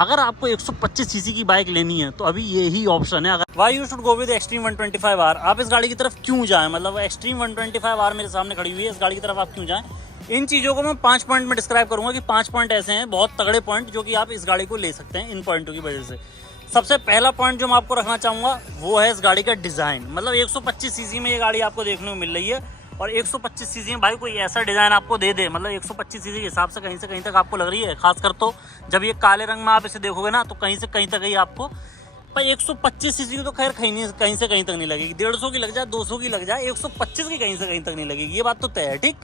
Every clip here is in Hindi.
अगर आपको 125 सीसी की बाइक लेनी है तो अभी यही ऑप्शन है। अगर why you should go with extreme 125R, आप इस गाड़ी की तरफ क्यों जाएं, मतलब एक्सट्रीम 125R मेरे सामने खड़ी हुई है, इस गाड़ी की तरफ आप क्यों जाएं। इन चीज़ों को मैं 5 पॉइंट में डिस्क्राइब करूंगा कि 5 पॉइंट ऐसे हैं बहुत तगड़े पॉइंट जो कि आप इस गाड़ी को ले सकते हैं इन पॉइंटों की वजह से। सबसे पहला पॉइंट जो मैं आपको रखना चाहूँगा वो है इस गाड़ी का डिज़ाइन। मतलब 125 सीसी में ये गाड़ी आपको देखने को मिल रही है और 125 सीसी में भाई कोई ऐसा डिज़ाइन आपको दे दे, मतलब 125 सीसी के हिसाब से कहीं तक आपको लग रही है। खासकर तो जब ये काले रंग में आप इसे देखोगे ना तो कहीं से कहीं तक ही आपको, पर 125 सीसी की तो खैर कहीं से कहीं तक नहीं लगेगी। 150 की लग जाए, 200 की लग जाए, 125 की कहीं से कहीं तक नहीं लगेगी, ये बात तो तय है। ठीक,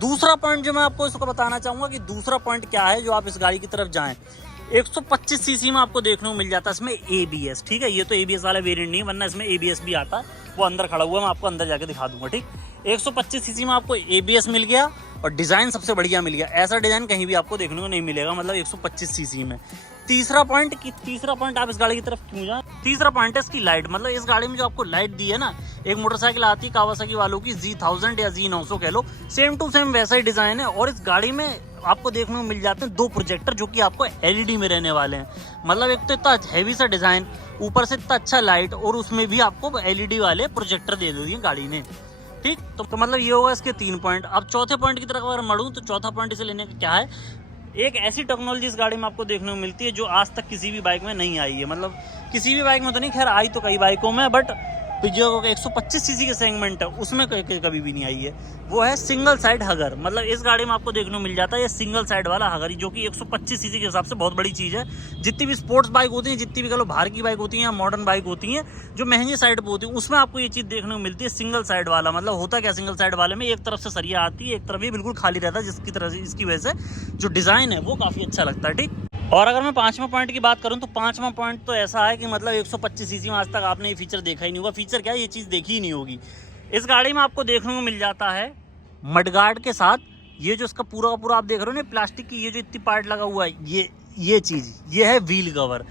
दूसरा पॉइंट जो मैं आपको इसको बताना चाहूँगा कि दूसरा पॉइंट क्या है जो आप इस गाड़ी की तरफ जाएं। 125 सीसी में आपको देखने को मिल जाता है इसमें ABS। ठीक है, ये तो ABS वाला वेरिएंट नहीं है, वरना इसमें ABS भी आता है, वो अंदर खड़ा हुआ है, मैं आपको अंदर जाके दिखा दूंगा। ठीक, 125 सीसी में आपको ABS मिल गया और डिज़ाइन सबसे बढ़िया मिल गया। ऐसा डिज़ाइन कहीं भी आपको देखने को नहीं मिलेगा, मतलब 125 सीसी में। तीसरा पॉइंट आप इस गाड़ी की तरफ क्यों जाएं। तीसरा पॉइंट है इसकी लाइट। मतलब इस गाड़ी में जो आपको लाइट दी है ना, एक मोटरसाइकिल आती है कावासाकी वालों की Z1000 या Z900 कह लो, सेम टू सेम वैसा ही डिज़ाइन है। और इस गाड़ी में आपको देखने को मिल जाते हैं 2 प्रोजेक्टर जो कि आपको LED में रहने वाले हैं। मतलब एक तो इतना हैवी सा डिज़ाइन, ऊपर से इतना अच्छा लाइट, और उसमें भी आपको LED वाले प्रोजेक्टर दे दिए गाड़ी ने। ठीक, तो मतलब ये होगा इसके 3 पॉइंट। अब चौथे पॉइंट की तरफ अगर बढ़ूँ तो चौथा पॉइंट इसे लेने का क्या है, एक ऐसी टेक्नोलॉजी इस गाड़ी में आपको देखने को मिलती है जो आज तक किसी भी बाइक में नहीं आई है। मतलब किसी भी बाइक में तो नहीं, खैर आई तो कई बाइकों में, बट जो 125 सीसी के सेगमेंट है उसमें कभी भी नहीं आई है। वो है सिंगल साइड हगर। मतलब इस गाड़ी में आपको देखने को मिल जाता है ये सिंगल साइड वाला हगर, जो कि 125 सीसी के हिसाब से बहुत बड़ी चीज़ है। जितनी भी स्पोर्ट्स बाइक होती हैं, जितनी भी कह लो बाहर की बाइक होती हैं या मॉडर्न बाइक होती हैं जो महंगी साइड पर होती है, उसमें आपको ये चीज़ देखने को मिलती है सिंगल साइड वाला। मतलब होता क्या सिंगल साइड वाले में, एक तरफ से सरिया आती है, एक तरफ ही बिल्कुल खाली रहता है, जिसकी तरह से इसकी वजह से जो डिज़ाइन है वो काफ़ी अच्छा लगता है। ठीक, और अगर मैं 5वां पॉइंट की बात करूं तो 5वां पॉइंट तो ऐसा है कि मतलब 125 सीसी में आज तक आपने ये फीचर देखा ही नहीं होगा। फीचर क्या है, ये चीज़ देखी ही नहीं होगी। इस गाड़ी में आपको देखने को मिल जाता है मडगार्ड के साथ ये जो इसका पूरा का पूरा आप देख रहे हो ना, प्लास्टिक की ये जो इतनी पार्ट लगा हुआ है, ये चीज़ ये है व्हील कवर।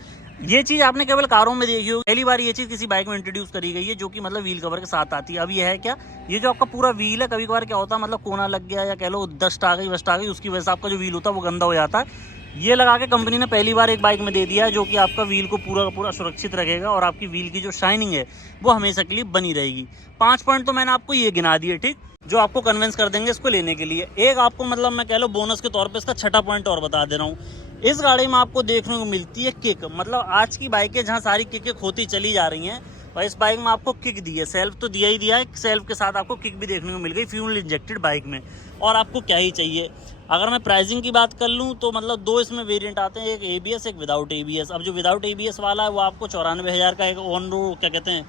ये चीज़ आपने केवल कारों में देखी होगी, पहली बार ये चीज़ किसी बाइक में इंट्रोड्यूस करी गई है, जो कि मतलब व्हील कवर के साथ आती है। अब ये है क्या, ये जो आपका पूरा व्हील है, कभी कभार क्या होता है मतलब कोना लग गया या कह लो डस्ट आ गई वस्ट आ गई, उसकी वजह से आपका जो व्हील होता है वो गंदा हो जाता है। ये लगा के कंपनी ने पहली बार एक बाइक में दे दिया है, जो कि आपका व्हील को पूरा का पूरा सुरक्षित रखेगा और आपकी व्हील की जो शाइनिंग है वो हमेशा के लिए बनी रहेगी। 5 पॉइंट तो मैंने आपको ये गिना दिए, ठीक, जो आपको कन्विंस कर देंगे इसको लेने के लिए। एक आपको मतलब मैं कह लो बोनस के तौर पे इसका 6ठा पॉइंट और बता दे रहा हूँ। इस गाड़ी में आपको देखने को मिलती है किक। मतलब आज की बाइकें जहाँ सारी किकें खोती चली जा रही हैं, और इस बाइक में आपको किक दी है। सेल्फ तो दिया ही दिया है, सेल्फ के साथ आपको किक भी देखने को मिल गई फ्यूल इंजेक्टेड बाइक में। और आपको क्या ही चाहिए। अगर मैं प्राइसिंग की बात कर लूँ तो मतलब 2 इसमें वेरिएंट आते हैं, एक ABS एक विदाउट ABS। अब जो विदाउट ABS वाला है वो आपको 94,000 का, एक ऑन रोड क्या कहते हैं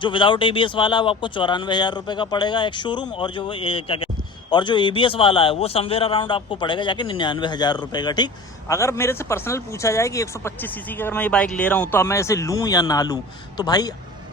जो विदाउट ABS वाला है वो आपको 94,000 रुपये का पड़ेगा एक शोरूम, और जो क्या कहते हैं और जो ABS वाला है वो समवेयर अराउंड आपको पड़ेगा जाके 99,000 रुपये का। ठीक, अगर मेरे से पर्सनल पूछा जाए कि 125 सीसी की अगर मैं ये बाइक ले रहा हूँ तो अब मैं इसे लूँ या ना लूँ, तो भाई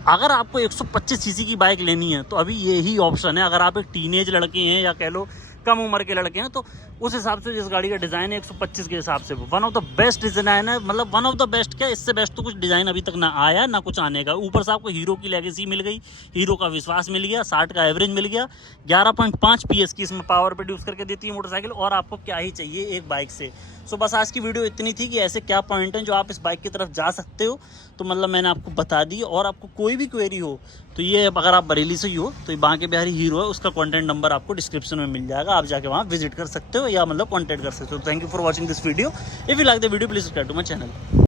अगर आपको 125 सीसी की बाइक लेनी है तो अभी यही ऑप्शन है। अगर आप एक टीनेज लड़के हैं या कह लो कम उम्र के लड़के हैं तो उस हिसाब से जिस गाड़ी का डिज़ाइन है 125 के हिसाब से one of the best design है। मतलब वन ऑफ द बेस्ट क्या, इससे बेस्ट तो कुछ डिज़ाइन अभी तक ना आया ना कुछ आने का। ऊपर से आपको हीरो की लेगेसी मिल गई, हीरो का विश्वास मिल गया, 60 का एवरेज मिल गया, 11.5 PS की इसमें पावर प्रोड्यूस करके देती है मोटरसाइकिल। और आपको क्या ही चाहिए एक बाइक से। सो बस आज की वीडियो इतनी थी कि ऐसे क्या पॉइंट हैं जो आप इस बाइक की तरफ जा सकते हो। तो मतलब मैंने आपको बता दी। और आपको कोई भी क्वेरी हो तो ये अगर आप बरेली से ही हो तो ये बांके बिहारी हीरो है, उसका कॉन्टैक्ट नंबर आपको डिस्क्रिप्शन में मिल जाएगा, आप जाके वहाँ विजिट कर सकते हो या मतलब कॉन्टैक्ट कर सकते हो। Thank you for watching this video. If you like the video please subscribe to my channel.